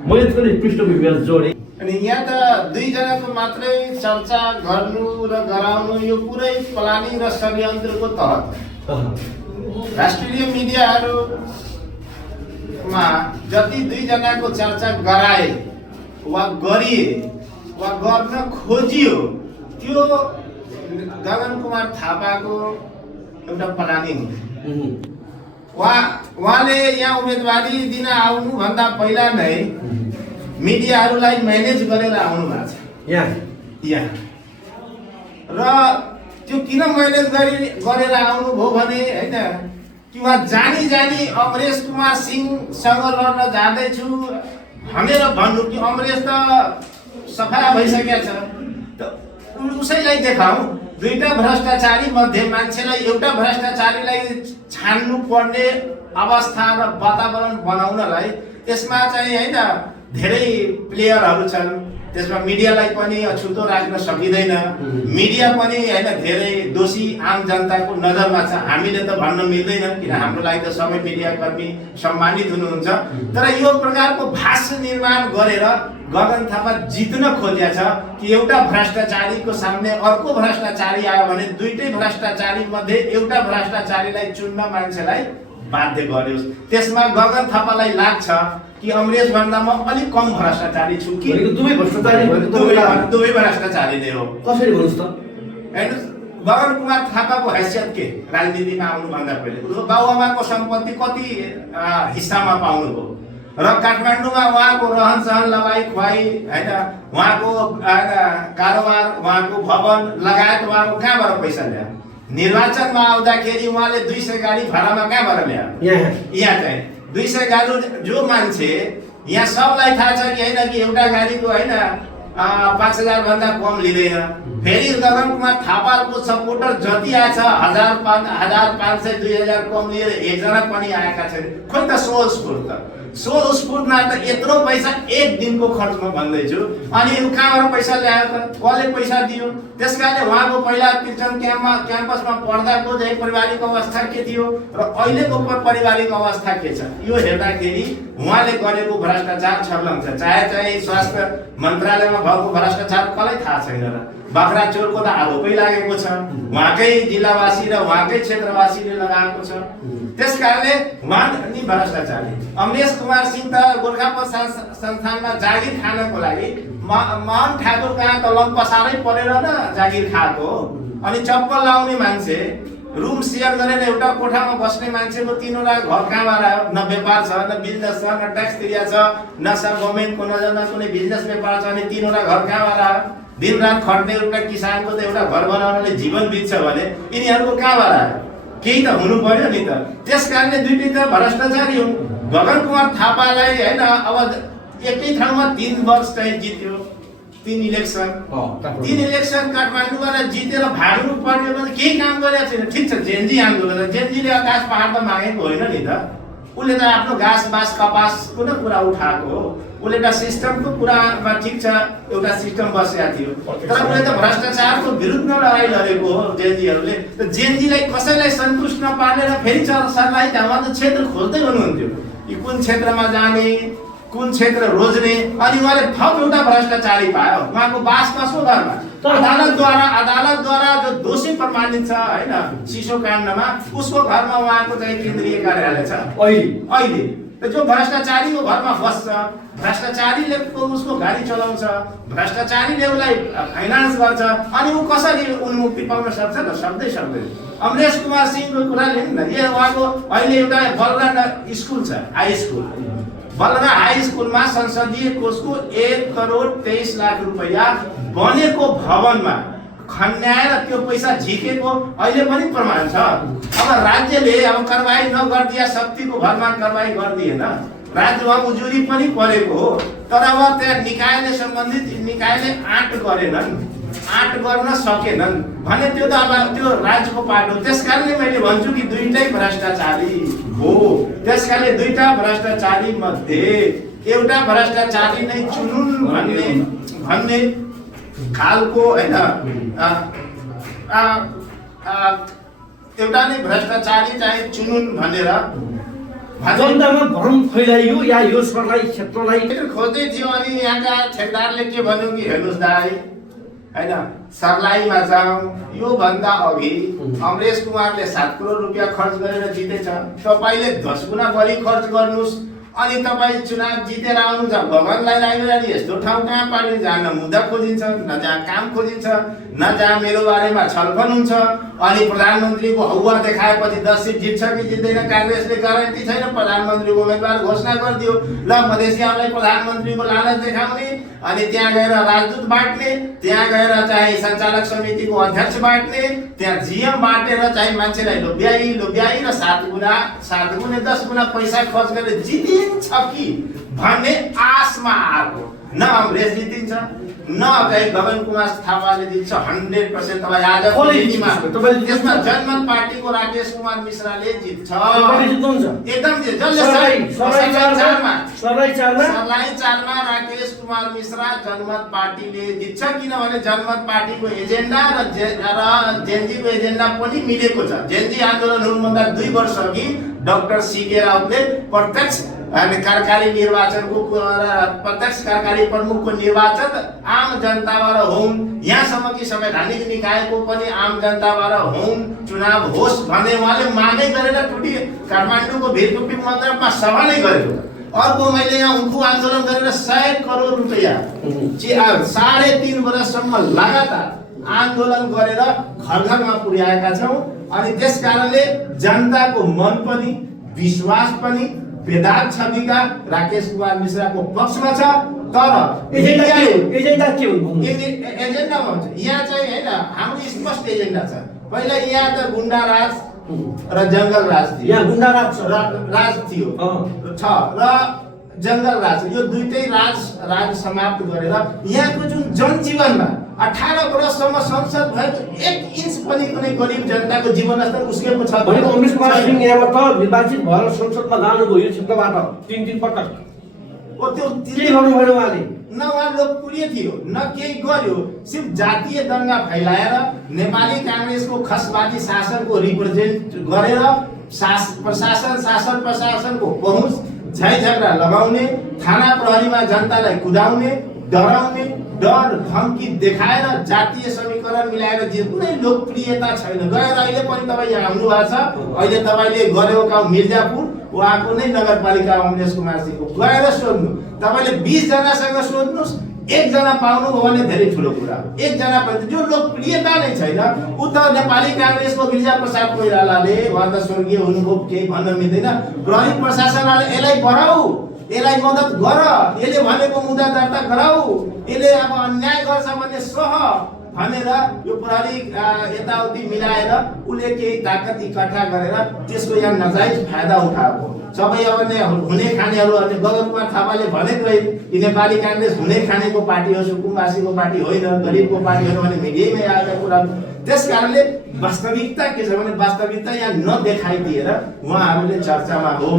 मैले पनि पृष्ठभूमिमा जोडेँ। अनि यहाँ त दुईजनाको मात्रै चर्चा गर्नु र गराउनु यो पुरै प्लानिङ र षड्यन्त्रको तहत राष्ट्रिय मिडियाहरूमा जति दुईजनाको चर्चा गराए वा गरिए वा गर्न खोजियो त्यो गगन कुमार थापाको एउटा प्लानिङ हो। उहाँले यहाँ उम्मेदवारी दिन आउनुभन्दा पहिला नै मिडियाहरूलाई म्यानेज गरेर आउनु भएको छ यहाँ र त्यो किन म्यानेज गरेर आउनुभयो भने होइन कि उहाँ जानी अमरेश कुमार सिंहसँग लड्न जाँदैछु भनेर भन्नु कि अमरेश त सफा भइसकेको छ त उसैलाई देखाउँ। दुईटा भ्रष्टाचारी मध्ये मान्छेलाई एउटा भ्रष्टाचारीलाई छान्नु पर्ने अवस्था र वातावरण बनाउनलाई त्यसमा चाहिँ होइन धेरै प्लेयरहरू छन्। त्यसमा मिडियालाई पनि अछुतो राख्न सकिँदैन। मिडिया पनि होइन धेरै दोषी आम जनताको नजरमा छ। हामीले त भन्न मिल्दैन किन हाम्रो लागि त सबै मिडियाकर्मी सम्मानित हुनुहुन्छ। तर यो प्रकारको भाष्य निर्माण गरेर गगन थापा जित्न खोजेको छ कि एउटा भ्रष्टाचारीको सामने अर्को भ्रष्टाचारी आयो भने दुईटै भ्रष्टाचारी मध्ये एउटा भ्रष्टाचारीलाई चुन्न मान्छेलाई बाध्य गर्योस्। त्यसमा गगन थापालाई लाग्छ कि अमरेश भन्दा म अलिक कम भ्रष्टाचारी छु कि दुवै भ्रष्टाचारी दुवै भ्रष्टाचारी नै हो। कसरी भन्नुहोस् त? हेर्नुहोस् गगन कुमार थापाको हैसियत के राजनीतिमा आउनुभन्दा पहिले बाबुआमाको सम्पत्ति कति हिस्सामा पाउनुभयो र काठमाडौँमा उहाँको रहन सहन लगाई खुवाई होइन उहाँको कारोबार उहाँको भवन लगायत उहाँको कहाँबाट पैसा ल्यायो? निर्वाचनमा आउँदाखेरि उहाँले 200 गाडी भाडामा कहाँबाट ल्यायो? यहाँ चाहिँ 200 गाडी जो मान्छे यहाँ सबलाई थाहा छ कि होइन कि एउटा गाडीको होइन 5000 भन्दा कम लिँदैन। फेरि गगन कुमार थापाको सपोर्टर जति आएछ 1500 2000 कम लिएर एकजना पनि आएका छैन। खोइ त सो स्फूर्तमा त यत्रो पैसा एक दिनको खर्चमा भन्दैछु। अनि यो कहाँबाट पैसा ल्यायो त? कसले पैसा दियो? त्यसकारणले उहाँको पहिला प्रिन्सटन क्याम्पसमा पढ्दाको चाहिँ पारिवारिक अवस्था के थियो र अहिलेको पारिवारिक अवस्था के छ यो हेर्दाखेरि उहाँले गरेको भ्रष्टाचार छर्लङ छ। चाहे स्वास्थ्य मन्त्रालयमा भएको भ्रष्टाचार कसलाई थाहा छैन र? बाख्रा चोरको त आरोपै लागेको छ। उहाँकै जिल्लावासी र उहाँकै क्षेत्रवासीले लगाएको छ। त्यसकारणले उहाँ नि भ्रष्टाचारी। अमरेश कुमार सिंह त गोर्खापद संस्थानमा जागिर खानको लागि मोहन ठाकुर कहाँ त लम्पसारै परेर न जागिर खाएको। अनि चप्पल लाउने मान्छे रुम सेयर गरेर एउटा कोठामा बस्ने मान्छेको तीनवटा घर कहाँबाट आयो? न व्यापार छ, न बिजनेस छ, न ट्याक्स तिरिया छ, न गभर्मेन्टको नजरमा कुनै बिजनेस व्यापार छ। अनि तीनवटा घर कहाँबाट आयो? दिनरात खट्ने एउटा किसानको त एउटा घर बनाउनले जीवन बित्छ भने यिनीहरूको कहाँबाट आयो? केही त हुनु पर्यो नि त। त्यसकारणले दुईटै त भ्रष्टाचारी हुन्। गगन कुमार थापालाई होइन अब एकै ठाउँमा 3 वर्ष चाहिँ जित्यो। 3 इलेक्सन काठमाडौँबाट जितेर भाग्नु पर्ने भने केही काम गरेको छैन। ठिक छ जेएनजी आन्दोलन जेएनजीले आकाश पहाड त मागेको होइन नि त। उसले त आफ्नो घाँस बाँस कपासको न कुरा उठाएको हो। उसले एउटा सिस्टमको कुरामा ठिक छ एउटा सिस्टम बसेको थियो। तर उसले त भ्रष्टाचारको विरुद्ध लडाइँ लडेको हो जेएनजीहरूले। त जेएनजीलाई कसैलाई सन्तुष्ट नपारेर फेरि सरलाई त्यहाँ त क्षेत्र खोज्दै हुनुहुन्थ्यो कि कुन क्षेत्रमा जाने कुन क्षेत्र रोज्ने। अनि उहाँले थप एउटा भ्रष्टाचारी पायो। उहाँको बास कसको घरमा? अदालतद्वारा जो दोषी प्रमाणित छ होइन सिसो काण्डमा उसको घरमा उहाँको चाहिँ केन्द्रीय कार्यालय छ अहिले। जो भ्रष्टाचारीको घरमा बस्छ, भ्रष्टाचारीले उसको गाडी चलाउँछ, भ्रष्टाचारीले उसलाई फाइनान्स गर्छ। अनि ऊ कसरी उन्मुक्ति पाउन सक्छ त? सक्दैन। अमरेश कुमार सिंहको कुरा लिनु न। यो उहाँको अहिले एउटा बलरा स्कुल छ, हाई स्कुल। बलरा हाई स्कुलमा संसदीय कोषको 1,23,00,000 रुपैयाँ बनेको भवनमा खन्याएर त्यो पैसा झिकेको अहिले पनि प्रमाण छ। अब राज्यले अब कारबाही नगरिदिया शक्तिको घरमा कारबाही गरिदिएन। राज्यमा उजुरी पनि परेको हो। तर अब त्यहाँ निकायले सम्बन्धित निकायले आँट गरेनन्, आँट गर्न सकेनन् भने त्यो त अब त्यो राज्यको पार्ट हो। त्यसकारणले मैले भन्छु कि दुईटै भ्रष्टाचारी हो। त्यसकारणले दुईटा भ्रष्टाचारी मध्ये एउटा भ्रष्टाचारी नै चुनुन् भन्ने खालको होइन एउटा नै भ्रष्टाचारी चाहिँ चुनुन् भनेर जनतामा भ्रम फैलाइयो या यो सरलाई क्षेत्रलाई खोज्दै थियो। अनि यहाँका ठेकदारले के भन्यो कि हेर्नुहोस् दाइ होइन सर्लाहीमा जाउँ, योभन्दा अघि अमरेश कुमारले 7 करोड रुपियाँ खर्च गरेर जितेछ, तपाईँले 10 गुणा बढी खर्च गर्नुहोस् अनि तपाईँ चुनाव जितेर आउनुहुन्छ। भगवान्लाई लाइब्रेरी यस्तो ठाउँ कहाँ पार्ने जहाँ न मुद्दा खोजिन्छ, न जहाँ काम खोजिन्छ, न जहाँ मेरो बारेमा छलफल हुन्छ। अनि प्रधानमन्त्रीको हौवा देखाएपछि 10 सिट जित्छ कि जित्दैन काङ्ग्रेसले ग्यारेन्टी छैन। प्रधानमन्त्रीको उम्मेदवार घोषणा गरिदियो, ल मधेसियालाई प्रधानमन्त्रीको लालच देखाउने अनि त्यहाँ गएर राजदूत बाँट्ने, त्यहाँ गएर चाहे सञ्चालक समितिको अध्यक्ष बाँट्ने, त्यहाँ जिएम बाँटेर चाहिँ मान्छेलाई लोभ्याई र 7 गुणे 10 गुणा पैसा खर्च गरेर जितिन्छ कि भन्ने आशमा आएको। न अमरेश जितिन्छ, न चाहिँ गगन कुमार थापाले जित्छ 100%। तपाईँ आज त्यसमा जनमत पार्टीको राकेश कुमार मिश्राले जित्छ एकदम। सर्लाही 4मा राकेश कुमार मिश्रा जनमत पार्टीले जित्छ, किनभने जनमत पार्टीको एजेन्डा र जेनजीको एजेन्डा पनि मिलेको छ। जेनजी आन्दोलन हुनुभन्दा 2 वर्ष अघि डाक्टर सीके राउतले प्रत्यक्ष कार्यकारी निर्वाचनको प्रत्यक्ष कार्यकारी प्रमुखको निर्वाचन आम जनताबाट हुन्, यहाँसम्म कि संवैधानिक निकायको पनि आम जनताबाट हुन्, चुनाव होस् भन्ने उहाँले मागै गरेर टुटी काठमाडौँको भिरटुटी मन्दिरमा सभा नै गरेको। अर्को मैले यहाँ उनको आन्दोलन गरेर 100 करोड रुपियाँ 3.5 वर्षसम्म लगातार आन्दोलन गरेर घर घरमा पुर्याएका छौँ। अनि त्यस कारणले जनताको मन पनि विश्वास पनि वेदांत छविका राकेश कुमार मिश्राको पक्षमा छ। तर एजेन्डा के हो? एजेन्डामा हुन्छ यहाँ चाहिँ होइन, हाम्रो स्पष्ट एजेन्डा छ। पहिला यहाँ त गुन्डा राज र जंगल राज थियो, यहाँ गुन्डा राज थियो र जंगल राज, यो दुईटै राज समाप्त गरेर यहाँको जुन जनजीवनमा 18 वर्षसम्म संसद भएको 1 इन्च पनि कुनै गरिब जनताको जीवनस्तर उस्केको छ भनेको अमरेश कुमार सिंह यहाँबाट निर्वाचित भएर संसदमा जानुभयो यो क्षेत्रबाट 3 पटक। त्यो के गर्नु भयो उहाँले? न उहाँ लोकप्रिय थियो न केही गर्यो, सिर्फ जातीय दंगा फैलाएर नेपाली कांग्रेसको खसवादी शासनको रिप्रेजेन्ट गरेर शासन प्रशासनको पहुँच झै झगडा लगाउने, थाना प्रहरीमा जनतालाई कुदाउने, डराउने, डर धम्की देखाएर जातीय समीकरण मिलाएर जे कुनै लोकप्रियता छैन। गएर अहिले पनि तपाईँ यहाँ आउनु भएको छ, अहिले तपाईँले गरेको काम मिर्जापुर उहाँको नै नगरपालिका अमरेश कुमार सिंहको गएर सोध्नु, तपाईँले 20 जनासँग सोध्नुहोस्, 1 जना पाउनुभयो भने धेरै ठुलो कुरा हो। 1 जना पनि जो लोकप्रियता नै छैन। उता नेपाली कांग्रेसको गिरिजा प्रसाद कोइरालाले, उहाँ त स्वर्गीय हुनुभयो, केही भन्न मिल्दैन, प्रहरी प्रशासनले यसलाई बढाऊ, यसलाई मद्दत गर, यसले भनेको मुद्दा दर्ता गराऊ, यसले अब अन्याय गर्छ भने सह भनेर यो प्रहरी यताउति मिलाएर उसले केही ताकत इकट्ठा गरेर त्यसको यहाँ नजायज फाइदा उठाएको। सबै अब नै हुने खानेहरू अनि गगन कुमार थापाले भनेकै कि नेपाली कांग्रेस हुने खानेको पार्टी हो, सुकुम्बासीको पार्टी होइन, गरिबको पार्टी होइन भने मिडियामै आएको कुरा। त्यस कारणले वास्तविकता के छ भने वास्तविकता यहाँ नदेखाइदिएर उहाँहरूले चर्चामा हो।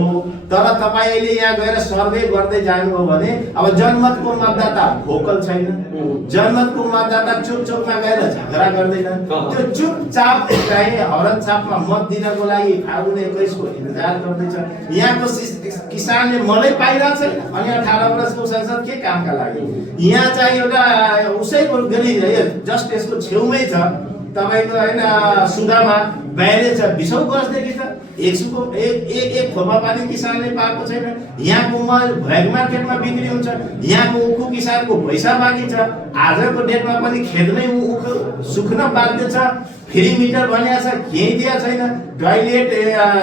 तर तपाईँ अहिले यहाँ गएर सर्वे गर्दै जानुभयो भने अब जनमतको मतदाता भोकल छैन, जनमतको मतदाता चुपचापमा गएर झगडा गर्दैन, त्यो चुपचाप चाहिँ हरनछापमा मत दिनको लागि फागुन 21 को इन्तजार गर्दैछ। यहाँको किसानले मलै पाइरहेको छैन अनि 18 वर्षको संसद के कामका लागि? यहाँ चाहिँ एउटा उसैको गरी जस्ट यसको छेउमै छ तपाईको हैन सुदामा ब्यारेज छ, 20औं वर्षदेखि छ। एक थोपा पानी किसानले पाएको छैन। यहाँको मल भ्याग मार्केटमा बिक्री हुन्छ, यहाँको उखु किसानको पैसा बाँकी छ। आजको डेटमा पनि खेतमै उखु सुक्न बाध्य छ। फ्री मिटर भनेको छ, केही दिया छैन। टोयलेट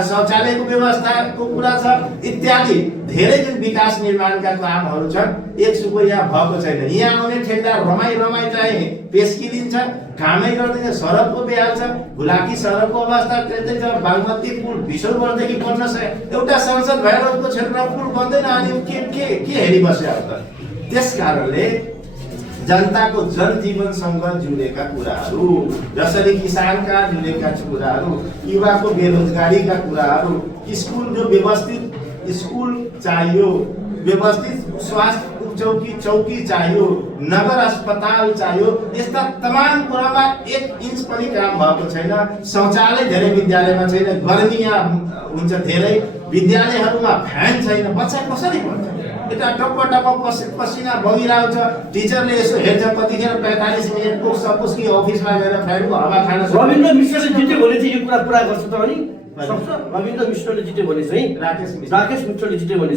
शौचालयको व्यवस्थाको कुरा छ इत्यादि धेरै जुन विकास निर्माणका कामहरू छन्, एक सुको यहाँ भएको छैन। यहाँ आउने ठेकदार रमाई चाहिँ पेस्की दिन्छ, कामै गर्दैन, सडकको बेहाल छ, भुलाकी सडकको अवस्था त्यस्तै छ। बागमती पुल 20औं वर्षदेखि बन्न एउटा संसद भएर उसको क्षेत्रमा पुल बन्दैन अनि के हेरी बस्यो त। त्यस कारणले जनताको जनजीवनसँग जोडेका कुराहरू, जसरी किसानका जोडेका कुराहरू, युवाको बेरोजगारीका कुराहरू, स्कुल जो व्यवस्थित स्कुल चाहियो, व्यवस्थित स्वास्थ्य चौकी चाहियो, नगर अस्पताल चाहियो, यस्ता तमाम कुरामा 1 इन्च पनि काम भएको छैन। शौचालय धेरै विद्यालयमा छैन, गर्मी यहाँ हुन्छ धेरै, विद्यालयहरूमा फ्यान छैन, बच्चा कसरी पढ्छ? एउटा टप्प टप्प पसिना बगिरहेको छ, टिचरले यसो हेर्छ कतिखेर 45 मिनट पुग्छ कि अफिसमा गएर फ्यानको हावा खान सक्छ। रविन्द्र मिश्रले जित्यो भने चाहिँ यो कुरा पुरा गर्छ त अनि सक्छ। रविन्द्र मिश्रले जित्यो भने चाहिँ राकेश मिश्रले जित्यो भने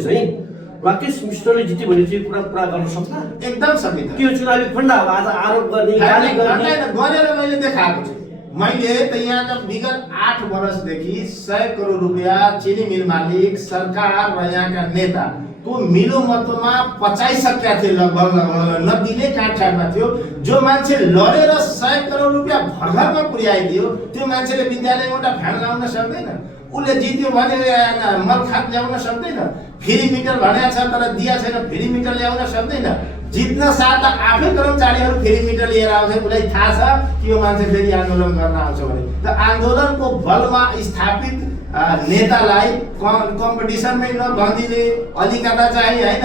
चाहिँ यो कुरा पुरा गर्न सक्छ। एकदम सकिन्छ। के यो चुनावी फन्डा हो? आज आरोप गर्ने गाली गर्ने गरेर मैले देखाएको छु। मैले त यहाँ त विगत 8 वर्षदेखि 100 करोड रुपियाँ चिनी मिल मालिक, सरकार र यहाँका नेता को मिलो मतमा पचाइसकेका थिए, लगभग नदिने काटछाटमा थियो। जो मान्छे लडेर 100 करोड रुपियाँ घरमा पुर्याइदियो, त्यो मान्छेले विद्यालयमा एउटा फ्यान लाउन सक्दैन। उसले जित्यो भने मलखात ल्याउन सक्दैन। फ्री मिटर भनेको छ तर दिया छैन, फ्री मिटर ल्याउन सक्दैन। जित्न साथ आफै कर्मचारीहरू फ्री मिटर लिएर आउँछ, उसलाई थाहा छ कि यो मान्छे फेरि आन्दोलन गर्न आउँछ भने। त आन्दोलनको बलमा स्थापित नेतालाई कम्पिटिसनमै नभनिदिने, अलिकता चाहिँ होइन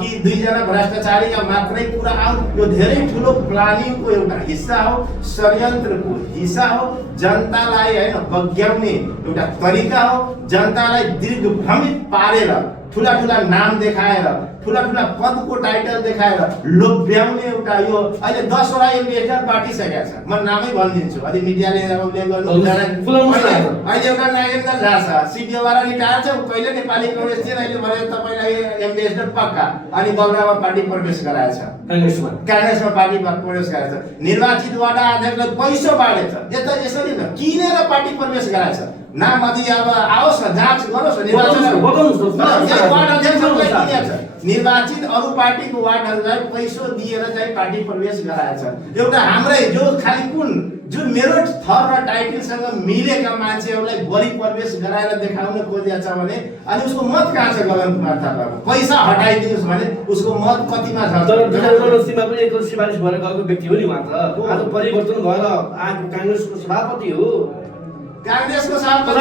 कि 2 जना भ्रष्टाचारीका मात्रै कुरा आउँ, यो धेरै ठुलो प्लानिङको एउटा हिस्सा हो, षड्यन्त्रको हिस्सा हो। जनतालाई होइन बग्याउने एउटा तरिका हो, जनतालाई दिग्भ्रमित पारेर ठुला ठुला नाम देखाएर, ठुला ठुला पदको टाइटल देखाएर लोभ्याउने एउटा यो अहिले 10 वटा एमपिएसआर बाटिसकेका छ। म नामै भनिदिन्छु, अलि मिडियाले उल्लेख गर्नु अहिले एउटा नागेन्द्र झा छ, सिडिओबाट रिटायर छ, कहिले नेपाली कांग्रेस थियो, अहिले भने तपाईलाई एमपिएसआर पक्का। अनि बलरामा पार्टी प्रवेश गराएछ, कांग्रेसमा पार्टी प्रवेश गराएछ। निर्वाचित वडा अध्यक्षले पैसो बाँडेछ, यसरी न किनेर पार्टी प्रवेश गराएछ। नाम अझै अब आओस् न, जाँच गरोस् न। निर्वाचित अरू पार्टीको वार्डहरूलाई पैसो दिएर चाहिँ पार्टी प्रवेश गराएछ। एउटा हाम्रै जो खालि जुन मेरो थर र टाइटलसँग मिलेका मान्छेहरूलाई बढी प्रवेश गराएर देखाउन खोजेको छ भने अनि उसको मत कहाँ छ? गगन कुमार थापाको पैसा हटाइदिनुहोस् भने उसको मत कतिमा छ? तर 2019 पनि एक सिफारिस भएर गएको व्यक्ति हो नि उहाँ त। आज परिवर्तन भएर आएको कांग्रेसको सभापति हो। कांग्रेसको सभापति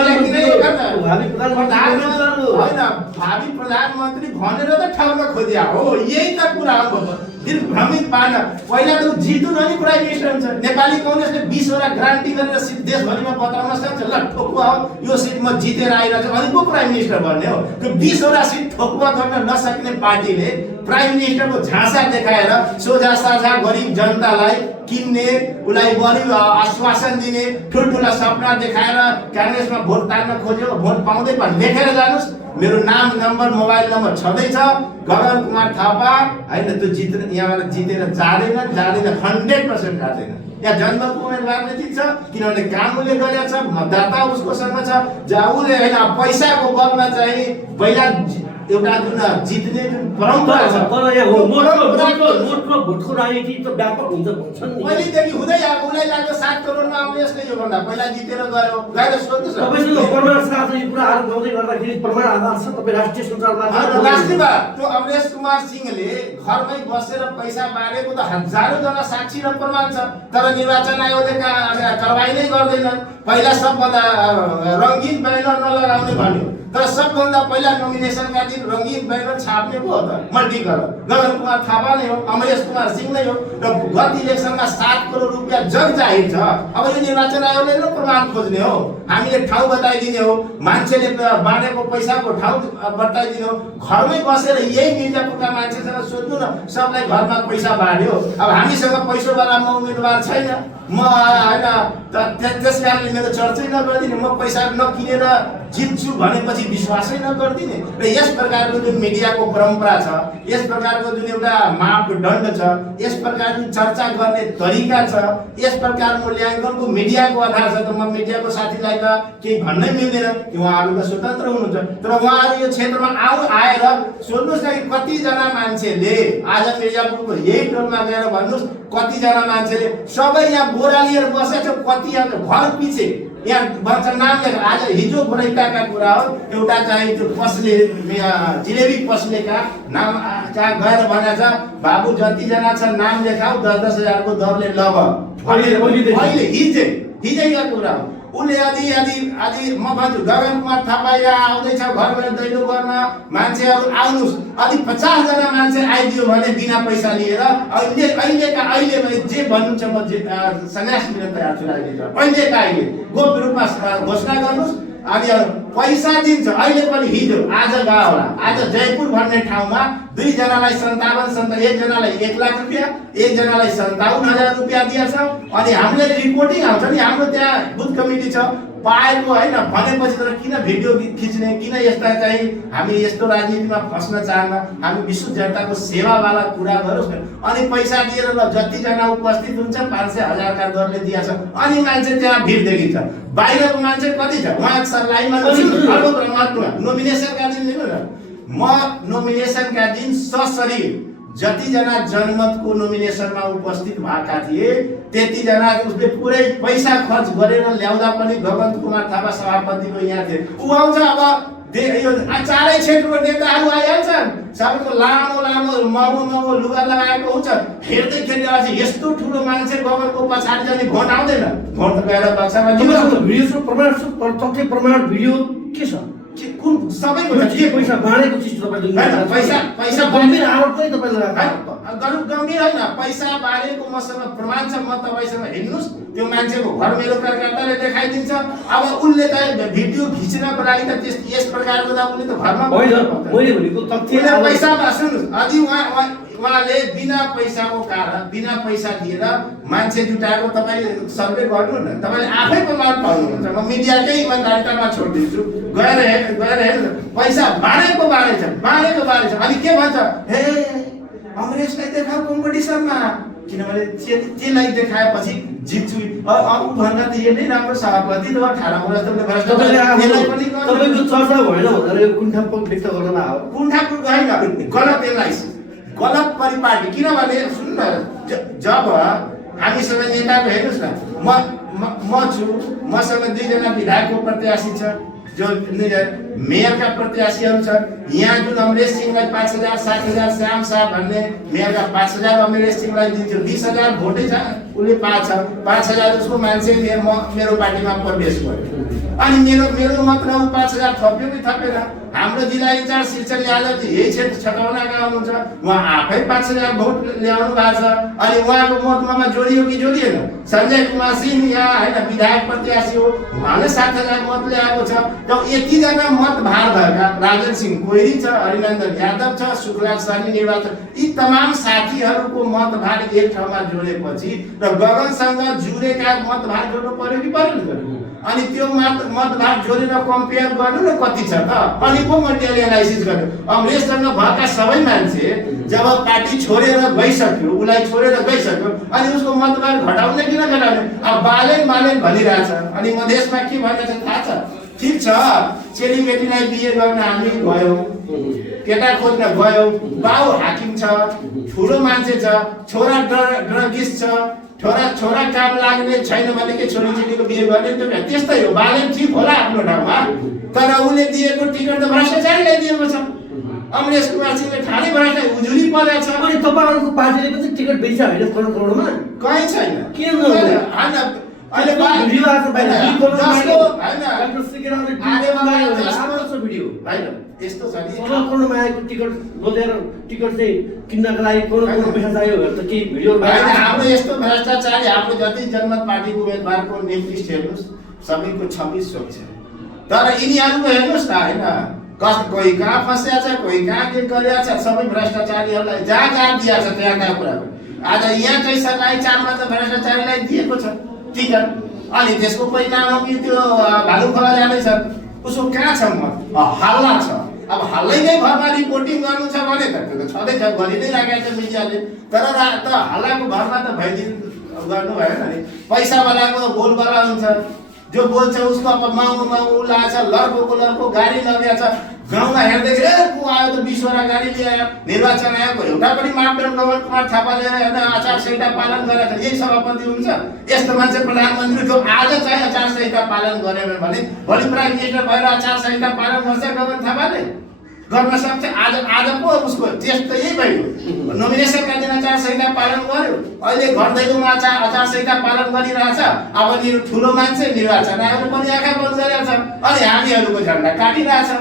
भावी प्रधानमन्त्री भनेर त ठाउँमा खोज्या हो। यही त कुरा हो। दिग्भ्रमित पार्न पहिला त जितु न नि प्राइम मिनिस्टर हुन्छ। नेपाली कांग्रेसले 20 वटा ग्रान्टी गरेर सिट देशभरिमा बताउन सक्छ, ल ठोकुवा हो यो सिट म जितेर आइरहेको छु, अनि को प्राइम मिनिस्टर बन्ने हो? त्यो 20 वटा सिट ठोकुवा गर्न नसक्ने पार्टीले प्राइम मिनिस्टरको झाँसा देखाएर सोझा साझा गरिब जनतालाई किन्ने, उसलाई बढी आश्वासन दिने, ठुल्ठुला सपना देखाएर कांग्रेसमा भोट तान्न खोज्यो। भोट पाउँदै पनि लेखेर जानुस्, मेरो नाम, नम्बर, मोबाइल नम्बर छँदैछ, गगन कुमार थापा होइन। त्यो यहाँबाट जितेर जाँदैन 100% जाँदैन। यहाँ जन्मको उम्मेदवारले जित्छ किनभने काम उसले गरेको छ, मतदाता उसकोसँग छ। जहाँ उसले होइन पैसाको बलमा चाहिँ पहिला एउटा जुन जित्ने जुन परम्परा छ, तर यहाँ भोटको राजनीति त व्यापक हुन्छ भन्छन् नि। पहिलेदेखि हुँदै आएको। उसलाई लाग्यो 7 करोडमा आउने यसले यो भन्दा पहिला जितेर गयो, गएर सोध्नुहोस् न। तपाईसँग प्रमाण साथ यो कुरा आरोप गर्दै गर्दाखेरि प्रमाण आधार छ? तपाईँ राष्ट्रिय सञ्चारमा राष्ट्रियमा त्यो अमरेश कुमार सिंहले घरमै बसेर पैसा बाँडेको त हजारौं जना साक्षी र प्रमाण छ। तर निर्वाचन आयोगले कारबाही नै गर्दैनन्। पहिला सबभन्दा रङ्गीन ब्यानर नलगाउने भन्यो, तर सबभन्दा पहिला नोमिनेसनका दिन रङ्गीन ब्यानर छाप्ने को हो त? मल्टी कलर गगन कुमार थापा नै हो, अमरेश कुमार सिंह नै हो। र गत इलेक्सनमा 7 करोड रुपियाँ जग जाहिर छ। अब यो निर्वाचन आयोगले नै प्रमाण खोज्ने हो, हामीले ठाउँ बताइदिने हो, मान्छेले बाँडेको पैसाको ठाउँ बताइदिने हो। घरमै बसेर यही मिर्जापुरका मान्छेसँग सोध्नु न, सबलाई घरमा पैसा बाँड्यो। अब हामीसँग पैसोवाला म उम्मेदवार छैन, म होइन त्यस कारणले मेरो चर्चै नगरिदिने, म पैसा नकिनेर जित्छु भनेपछि विश्वासै नगरिदिने। र यस प्रकारको जुन मिडियाको परम्परा छ, यस प्रकारको जुन एउटा मापदण्ड छ, यस प्रकार जुन चर्चा गर्ने तरिका छ, यस प्रकार मूल्याङ्कनको मिडियाको आधार छ। त म मिडियाको साथीलाई त केही भन्नै मिल्दैन कि उहाँहरू त स्वतन्त्र हुनुहुन्छ। तर उहाँहरू यो क्षेत्रमा आएर सोध्नुहोस् न कि कतिजना मान्छेले आज मिर्जापुरको यही टोलमा गएर भन्नुहोस् कतिजना मान्छेले सबै यहाँ बोरा लिएर बसेको छ, कति घर पछि यहाँ भन्छ नाम लेख। आज हिजो भोलिका कुरा हो, एउटा चाहिँ त्यो पसले जिलेबी पसलेका नाम कहाँ गएर भनेको छ, बाबु जतिजना छ नाम लेखाऊ, 10-10 हजारको दरले लग। अहिले हिजैको कुरा हो। उसले आदि म भन्छु गगन कुमार थापा यहाँ आउँदैछ घरमा दैलो गर्न, मान्छेहरू आउनुहोस्। अलि 50 जना मान्छे आइदियो भने बिना पैसा लिएर अहिले जे भन्नुहुन्छ म सन्यास लिन तयार छु। अहिले गोप्य रूपमा घोषणा गर्नुहोस्। अनि पैसा दिन्छ। अहिले पनि हिजो आज गयो होला, आज जयपुर भन्ने ठाउँमा 2 जनालाई 57 एकजनालाई 1 लाख रुपियाँ, एकजनालाई 57,000 रुपियाँ दिएछ। अनि हामीले रिपोर्टिङ आउँछ नि, हाम्रो त्यहाँ बुथ कमिटी छ, पाएको होइन भनेपछि तर किन भिडियो खिच्ने, किन यस्ता चाहिँ हामी यस्तो राजनीतिमा फस्न चाहन्न, हामी विशुद्ध जनताको सेवावाला कुरा गरोस् न। अनि पैसा दिएर ल जतिजना उपस्थित हुन्छ 500,000 का दरले दिएछ, अनि मान्छे त्यहाँ भिड देखिन्छ। बाहिरको मान्छे कति छ उहाँ सरलाइमा नोमिनेसनका दिन लिनु न, म नोमिनेसनका दिन सशरीर जतिजना जनमतको नोमिनेसनमा उपस्थित भएका थिए त्यतिजना उसले पुरै पैसा खर्च गरेर ल्याउँदा पनि गगन कुमार थापा सभापतिको यहाँ थिए। ऊ आउँछ अब यो चारै क्षेत्रको नेताहरू आइहाल्छन्, सबैको लामो लामो महँगो लुगा लगाएको हुन्छ, हेर्दै खेलिरहेको यस्तो ठुलो मान्छे गगनको पछाडि जाने भोट आउँदैन। भोट गएर पक्षमा भिडियो प्रमाण तथ्य प्रमाण भिडियो के छ? कुन सबैको के पैसा बाँडेको चिज तपाईले पैसा गम्भीर आरोप पनि तपाईले गम्भीर होइन, पैसा बारेको मसँग प्रमाण छ। म तपाईसँग हेर्नुस्, त्यो मान्छेको घर मेरो कार्यकर्ताले देखाइदिन्छ। अब उसले त भिडियो खिच्नको लागि त यस प्रकारको त उसले त घरमा मैले भनेको तथ्य पैसामा सुन्नुस्, अझै उहाँले बिना पैसाको कारण बिना पैसा दिएर मान्छे जुटाएको तपाईले सर्वे गर्नु न, तपाईले आफै प्रमाण पाउनुहुन्छ। म मिडियाकै इमानदारितामा छोडिदिन्छु, गएर हेर्नु, पैसा बाँडेको बाँडेछ। अनि के भन्छ, हे अमरेशलाई देखाऊ कम्पिटिसनमा, किनभने त्यसलाई देखाएपछि जित्छु। भन्दा त यो नै राम्रो सभापति त 18 वर्ष तपाईको चर्चा भएन भनेर यो कुण्ठापुर व्यक्त गर्न आयो। कुण्ठापुर होइन, गलत एनालाइसिस, गलत परिपाटी। किनभने सुन्नु न, जब हामीसँग नेताको हेर्नुहोस् न, म छु, मसँग 2 जना विधायकको प्रत्याशी छ, जो मेयरका प्रत्याशीहरू छन्। यहाँ जुन अमरेश सिंहलाई 5,000 7,000 श्याम शाह भन्ने मेयरका 5,000 अमरेश सिंहलाई दिन्थ्यो, 20,000 भोटै छ उसले पाछ, 5,000 उसको मान्छे मेरो पार्टीमा प्रवेश गर्यो। अनि मेरो मात्र 5,000 थप्यो कि थपेन। हाम्रो जिल्ला इन्चार्ज श्रीचरण यादव यही क्षेत्र छटौनाका हुनुहुन्छ, उहाँ आफै 5,000 भोट ल्याउनु भएको छ। अनि उहाँको मतमा जोडियो कि जोडिएन? सञ्जय कुमार सिंह यहाँ होइन विधायक प्रत्याशी हो, उहाँले 7,000 मत ल्याएको छ। त यतिजना मत भार भएका राजन सिंह कोइरी छ, हरिनन्दन यादव छ, सुखलाल सरनी निर्वाचन, यी तमाम साथीहरूको मत भार एक ठाउँमा जोडेपछि र गगनसँग जुडेका मत भार जोड्नु पर्यो कि परेन? अनि त्यो मत भार जोडेर कम्पेयर गर्नु न कति छ त, अनि पो म त्यसले एनालाइसिस गर्नु। अमरेशसँग भएका सबै मान्छे जब पार्टी छोडेर गइसक्यो, उसलाई छोडेर गइसक्यो, अनि उसको मत भार घटाउने किन घटाउने? अब बालेन भनिरहेछ। अनि मधेसमा के भन्छ थाहा छ? ठिक छ, चेलीबेटीलाई बिहे गर्न हामी गयौँ, केटा खोज्न गयौँ, बाउ हाकिम छ, ठुलो मान्छे छ, छोरा ड्रगिस्ट छ, छोरा काम लाग्ने छैन भने के छोरीचेलीको बिहे गर्ने? त्यो त्यस्तै हो। बालेन ठिक होला आफ्नो ठाउँमा, तर उसले दिएको टिकट त भ्रष्टाचारीलाई दिएको छ। अमरेश कुमार सिंहले ठाडै भ्रष्टाचारी उजुरी परेको छ। अनि तपाईहरुको पार्टीले पनि टिकट बेच्छ होइन करोडमा? कहीँ छैन। किन होइन? अहिले भिडियो आएको बाहिर जसको हैन डाक्टर सिकेराले भिडियो हैन यस्तो छ नि करोडमा आएको टिकट बोलेर टिकट चाहिँ किन्नको लागि करोड पैसा चाहियो भने त के भिडियो बाहिर हाम्रो यस्तो भ्रष्टाचारी हाम्रो जति जनमत पार्टीको उम्मेदवारको नेम लिस्ट हेर्नुस् सबैको 26 सोच छ। तर यिनीहरुको हेर्नुस् न हैन कोही कहाँ फस्या छ, कोही कहाँ के गरेछ, सबै भ्रष्टाचारीहरुलाई जहाँ दिया छ त्यहाँ कुरा। आज यहाँ चाहिँ सरकारी चालमा त भ्रष्टाचारीलाई दिएको छ टिकट, अनि त्यसको परिणाम हो कि त्यो भालुखोला जाँदैछ, उसको कहाँ छ म हल्ला छ। अब हल्लै नै भरमा रिपोर्टिङ गर्नु छ भने त त्यो त छँदै छ, गरि नै राखेको छ मिडियाले। तर हल्लाको भरमा त भइदिन गर्नु भएन नि। पैसावालाको बोलबाला हुन्छ, जो बोल्छ उसको अब माउ लाछ, लर्को गाडी लगेछ, गाउँमा हेर्दाखेरि को आयो त 20 वटा गाडी ल्यायो, निर्वाचन आएको एउटा पनि मापदण्ड गगन कुमार थापाले आचार संहिता पालन गरेछ, यही सभापति हुन्छ। यस्तो मान्छे प्रधानमन्त्रीको आज चाहिँ आचार संहिता पालन गरेन भने भोलि प्राइम मिनिस्टर भएर आचार संहिता पालन गर्छ गगन थापाले? गर्न सक्छ। आज पो उसको त्यस्तो यही भयो। नोमिनेसनका दिन आचार संहिता पालन गर्यो, अहिले घर दैलोमा आचार संहिता पालन गरिरहेछ। अब नि ठुलो मान्छे निर्वाचन आयो पनि आँखा बन्द गरिरहेछ, अनि हामीहरूको झन्डा काटिरहेछ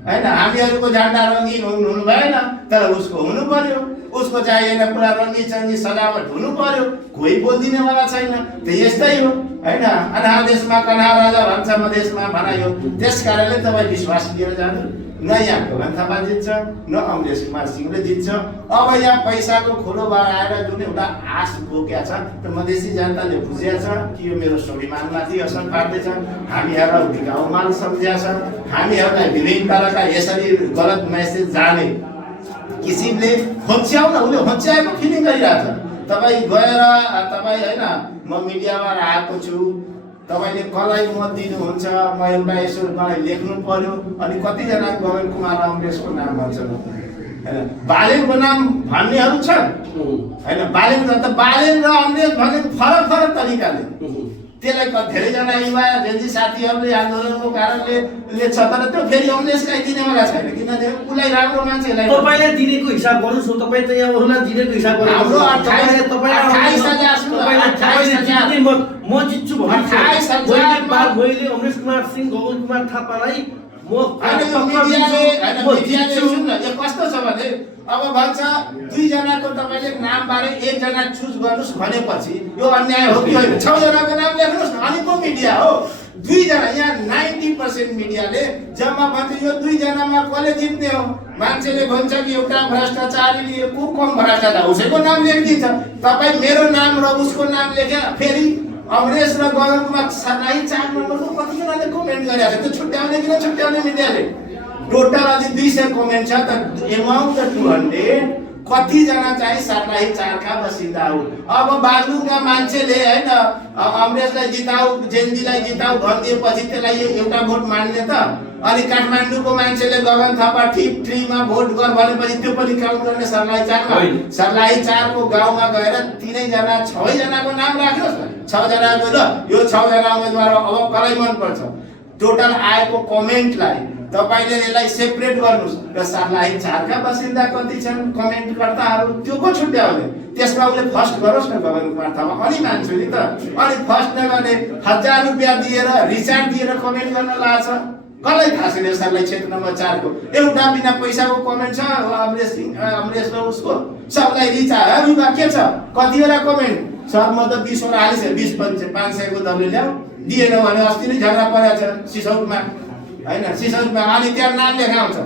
हैन। हामीहरूको झन्डा रङ्गीन हुनु भएन, तर उसको हुनु पर्यो। उसको चाहिएन पुरा रङ्गी चङ्गी सजावट हुनु पर्यो, कोही बोलिदिनेवाला छैन। त यस्तै हो होइन, अनार देशमा कन्हा राजा भन्छ मधेसमा भनायो। त्यस कारणले तपाईँ विश्वास लिएर जानु, न यहाँ गगन थापा जित्छ न अमरेश कुमार सिंहले जित्छ। अब यहाँ पैसाको खोलो आएर जुन एउटा आश बोकेको छ, त मधेसी जनताले बुझेको छ कि यो मेरो स्वाभिमानमाथि असर पार्दैछ, हामीहरूलाई बिगाउ माल सम्झेको छ, हामीहरूलाई विभिन्न तरका यसरी गलत मेसेज जाने किसिमले होच्याउन उसले होच्याएको फिलिङ गरिरहेछ। तपाईँ गएर तपाईँ होइन म मिडियामा आएको छु, तपाईँले कसलाई मत दिनुहुन्छ, म एउटा यसो मलाई लेख्नु पर्यो, अनि कतिजना गगन कुमार अमरेशको नाम भन्छन् होइन, बालेनको नाम भन्नेहरू छन् होइन, बालेन त बालेन र अमरेश भन्ने फरक फरक तरिकाले त्यसलाई धेरैजना युवा जेन्जी साथीहरूले आन्दोलनको कारणले लेख्छ, तर त्यो फेरि अमरेशलाई दिनेवाला छैन, किनभने उसलाई राम्रो मान्छेलाई तपाईँले दिनेको हिसाब गर्नुहोस् न। तपाईँ त यहाँ अरूलाई दिनेको हिसाब हाम्रो म जित्छु भने मैले अमरेश कुमार सिंह गगन कुमार थापालाई कस्तो छ भने अब भन्छ दुईजनाको तपाईँले नाम बारे एकजना चुज गर्नुहोस् भनेपछि यो अन्याय हो कि होइन? 6 जनाको नाम लेख्नुहोस् न, अनि को मिडिया हो? दुईजना, यहाँ 90% मिडियाले जम्मा भन्छ यो दुईजनामा कसले जित्ने हो। मान्छेले भन्छ कि एउटा भ्रष्टाचारीले को कम भ्रष्टाचार उसैको नाम लेखिदिन्छ। तपाईँ मेरो नाम र उसको नाम लेखेर फेरि अमरेश र गगन कुमार सरलाई 4 नम्बरको कतिजनाले कमेन्ट गरेको छ, त्यो छुट्याउने कि नछुट्याउने मिडियाले? टोटल अझै 200 कमेन्ट छ, त एमाउन्ट द 200 कतिजना चाहिँ सरलाई 4 का बसिन्दा हो। अब बागलुङका मान्छेले होइन अमरेशलाई जिताऊ जेनजीलाई जिताऊ भनिदिएपछि त्यसलाई एउटा भोट मान्ने त, अनि काठमाडौँको मान्छेले गगन थापा ठीक 3 मा भोट गर भनेपछि त्यो पनि काउन्ट गर्ने सरलाई 4 मा। सरलाई 4 को गाउँमा गएर 3 जना 6 जनाको नाम राख्नुहोस् न, 6 जनाको ल यो 6 जना उम्मेदवार अब कसलाई मन पर्छ, टोटल आएको कमेन्टलाई तपाईले यसलाई सेपरेट गर्नुस् र सरलाई 4 का बासिन्दा कति छन् कमेन्टकर्ताहरू त्यो को छुट्याउने? त्यसमा उले फर्स्ट गरोस् न गगन कुमार थापा, अनि मान्छु नि त। अनि फर्स्ट नगर्ने 1000 रुपैयाँ दिएर रिचार्ज दिएर कमेन्ट गर्न लाग्छ, कसलाई थाहा छैन सरलाई क्षेत्र नम्बर 4 को एउटा बिना पैसाको कमेन्ट छ अमरेश र उसको, सबलाई रिचार्ज रुपा के छ कतिवटा कमेन्ट सर म त 20 वटा हालिस 20 500 को दरले ल्याऊ दिएन भने अस्ति नै झगडा परेको छ सिसौटमा हैन, सिसौटमा अनि त्यहाँ नाम लेखाउँछ।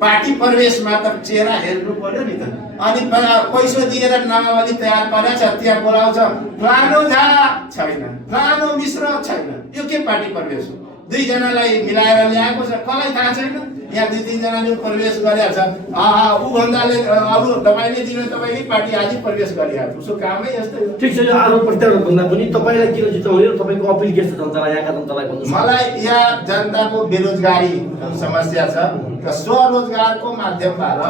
पार्टी प्रवेशमा त चेहरा हेर्नु पर्यो नि त, अनि पैसा दिएर नामावली तयार पारेछ, त्यहाँ बोलाउँछ फलानो झा छैन, फलानो मिश्र छैन, यो के पार्टी प्रवेश हो? 2 जनालाई मिलाएर ल्याएको छ, कसलाई थाहा छैन? यहाँ 2-3 जनाले प्रवेश गरेछ, ऊ भन्दाले अब तपाईले दिनु तपाईकै पार्टी आज प्रवेश गरिहाल्छ, उसको कामै यस्तै हो। ठीक छ, यो आरोप प्रत्यारोप भन्दा पनि तपाईलाई किन जिताउने र तपाईको अपिल के छ जनतालाई, यहाँका जनतालाई भन्नुस्? मलाई यहाँ जनताको बेरोजगारी समस्या छ र स्वरोजगारको माध्यमबाट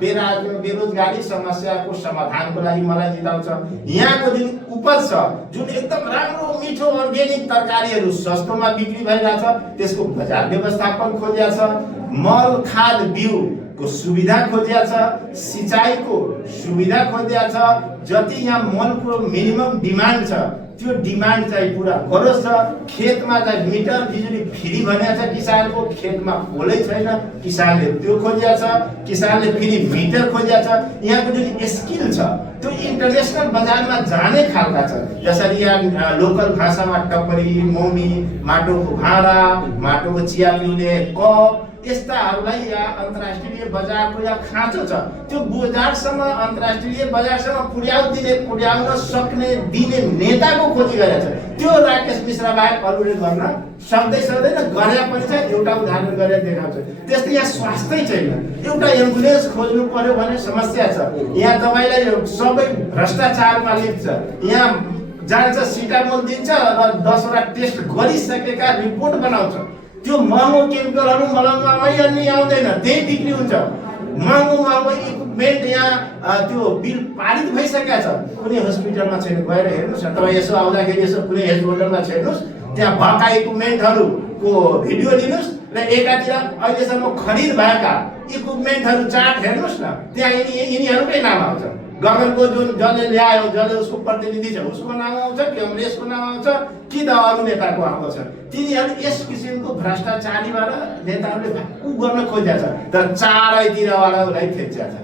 बेरोजगारी समस्याको समाधानको लागि मलाई जिताउँछ। यहाँको जुन उपज छ, जुन एकदम राम्रो मिठो अर्ग्यानिक तरकारीहरू सस्तोमा बिक्री भइरहेछ, त्यसको बजार व्यवस्थापन खोजिया छ, मल खाद बिउको सुविधा खोजिया छ, सिँचाइको सुविधा खोजिया छ, जति यहाँ मलको मिनिमम डिमान्ड छ त्यो डिमान्ड चाहिँ पुरा गरोस्। खेतमा चाहिँ मिटर बिजुली फ्री भनेको छ, किसानको खेतमा पोलै छैन, किसानले त्यो खोजिया छ, किसानले फेरि मिटर खोजिया छ। यहाँको जुन स्किल छ त्यो इन्टरनेसनल बजारमा जाने खालका छ, जसरी यहाँ लोकल भाषामा टपरी, मौनी, माटोको भाँडा, माटोको चिया पिउने कप, यस्ताहरूलाई यहाँ अन्तर्राष्ट्रिय बजारको यहाँ खाँचो छ। त्यो बजारसम्म अन्तर्राष्ट्रिय बजारसम्म पुर्याउन सक्ने दिने नेताको खोजी गरेको छ। त्यो राकेश मिश्रा बाहेक अरूले गर्न सक्दैन, गरे पनि छ। एउटा उदाहरण गरेर देखाउँछ। त्यस्तै यहाँ स्वास्थ्य छैन, एउटा एम्बुलेन्स खोज्नु पर्यो भने समस्या छ। यहाँ तपाईँलाई सबै भ्रष्टाचारमा लिप्छ। यहाँ जान्छ सिटामोल दिन्छ र 10 वटा टेस्ट गरिसकेका रिपोर्ट बनाउँछ। त्यो महँगो केमिकलहरू मलममै अनि आउँदैन, त्यही बिक्री हुन्छ। महँगो इक्विपमेन्ट यहाँ त्यो बिल पारित भइसकेको छ, कुनै हस्पिटलमा छैन। गएर हेर्नुहोस् न, तपाईँ यसो आउँदाखेरि यसो कुनै हस्पिटलमा हेर्नुहोस्, त्यहाँ भएका इक्विपमेन्टहरूको भिडियो लिनुहोस् र एकातिर अहिलेसम्म खरिद भएका इक्विपमेन्टहरू चार्ट हेर्नुहोस् न, त्यहाँ यिनीहरूकै नाम आउँछ। गगनको जुन जसले ल्यायो जसले उसको प्रतिनिधि छ उसको नाम आउँछ कि अमरेशको नाम आउँछ कि त अरू नेताको आउँछ। तिनीहरू यस किसिमको भ्रष्टाचारीबाट नेताहरूले उ गर्न खोजेका छ तर चारैतिरबाट उसलाई थेच्चा छ।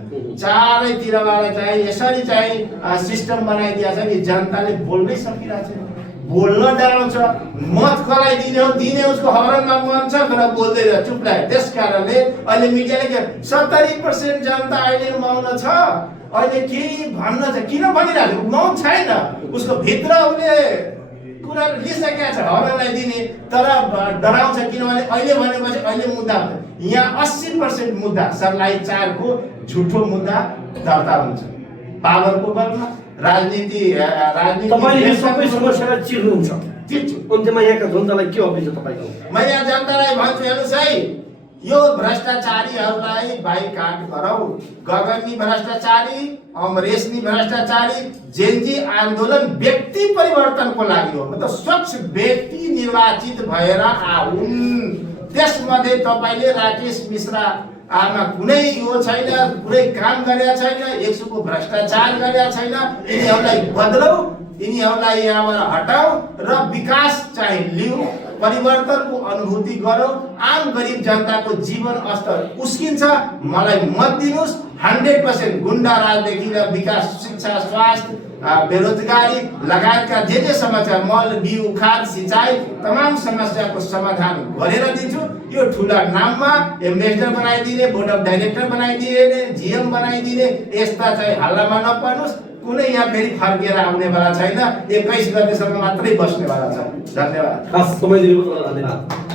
चारैतिरबाट चाहिँ यसरी चाहिँ सिस्टम बनाइदिएको छ कि जनताले बोल्नै सकिरहेको छैन, बोल्न डराउँछ। मत कसलाई दिने उसको हरणमा मन छ तर बोल्दैन, चुप लाग्यो। त्यस कारणले अहिले मिडियाले के 70% जनता अहिले मौन छ, अहिले केही भन्न छ। किन भनिरहेको मौन छैन, उसको भित्र उसले कुरा लिइसकेको छ हरणलाई दिने तर डराउँछ। किनभने अहिले भनेपछि अहिले मुद्दा हुन्छ। यहाँ 80% मुद्दा सर्लाही 4 को झुठो मुद्दा दर्ता हुन्छ पावरको बलमा। राजनीति तपाईले सबै समस्यालाई चिर्नुहुन्छ। चिर्छु। अन्त्यमा यहाँका जनतालाई के अपिल छ तपाईको? म यहाँ जनतालाई भन्छु, हेर्नुहोस् है, यो भ्रष्टाचारीहरूलाई बाइकाट गरौ। गगनी भ्रष्टाचारी, अमरेशनी भ्रष्टाचारी, जेनजी आन्दोलन व्यक्ति परिवर्तनको लागि हो। मतलब स्वच्छ व्यक्ति निर्वाचित भएर आउन्। त्यसमध्ये तपाईले राकेश मिश्रा आमा कुनै यो छैन, कुनै काम गरेका छैन, 100 को भ्रष्टाचार गरेका छैन। यिनीहरूलाई बदलौ, यिनीहरूलाई यहाँबाट हटाऊ र विकास चाहिँ लिऊ, परिवर्तनको अनुभूति गरौ। आम गरिब जनताको जीवन स्तर उस्किन्छ। मलाई मत दिनुस्। 100% गुन्डा राजदेखि र विकास, शिक्षा, स्वास्थ्य, बेरोजगारी लगायतका जे समस्या, मल, बिउ, खाद, सिंचाई तमाम समस्याको समाधान गरेर दिन्छु। यो ठुला नाममा एम्बेसडर बनाइदिने, बोर्ड अफ डाइरेक्टर बनाइदिने, जीएम बनाइदिने यस्ता चाहिँ हल्लामा नपर्नुस्। कुनै यहाँ फेरि फर्केर आउनेवाला छैन। 21 गतेसम्म मात्रै बस्नेवाला छ। धन्यवाद। खास समय दिनुभयो, धन्यवाद।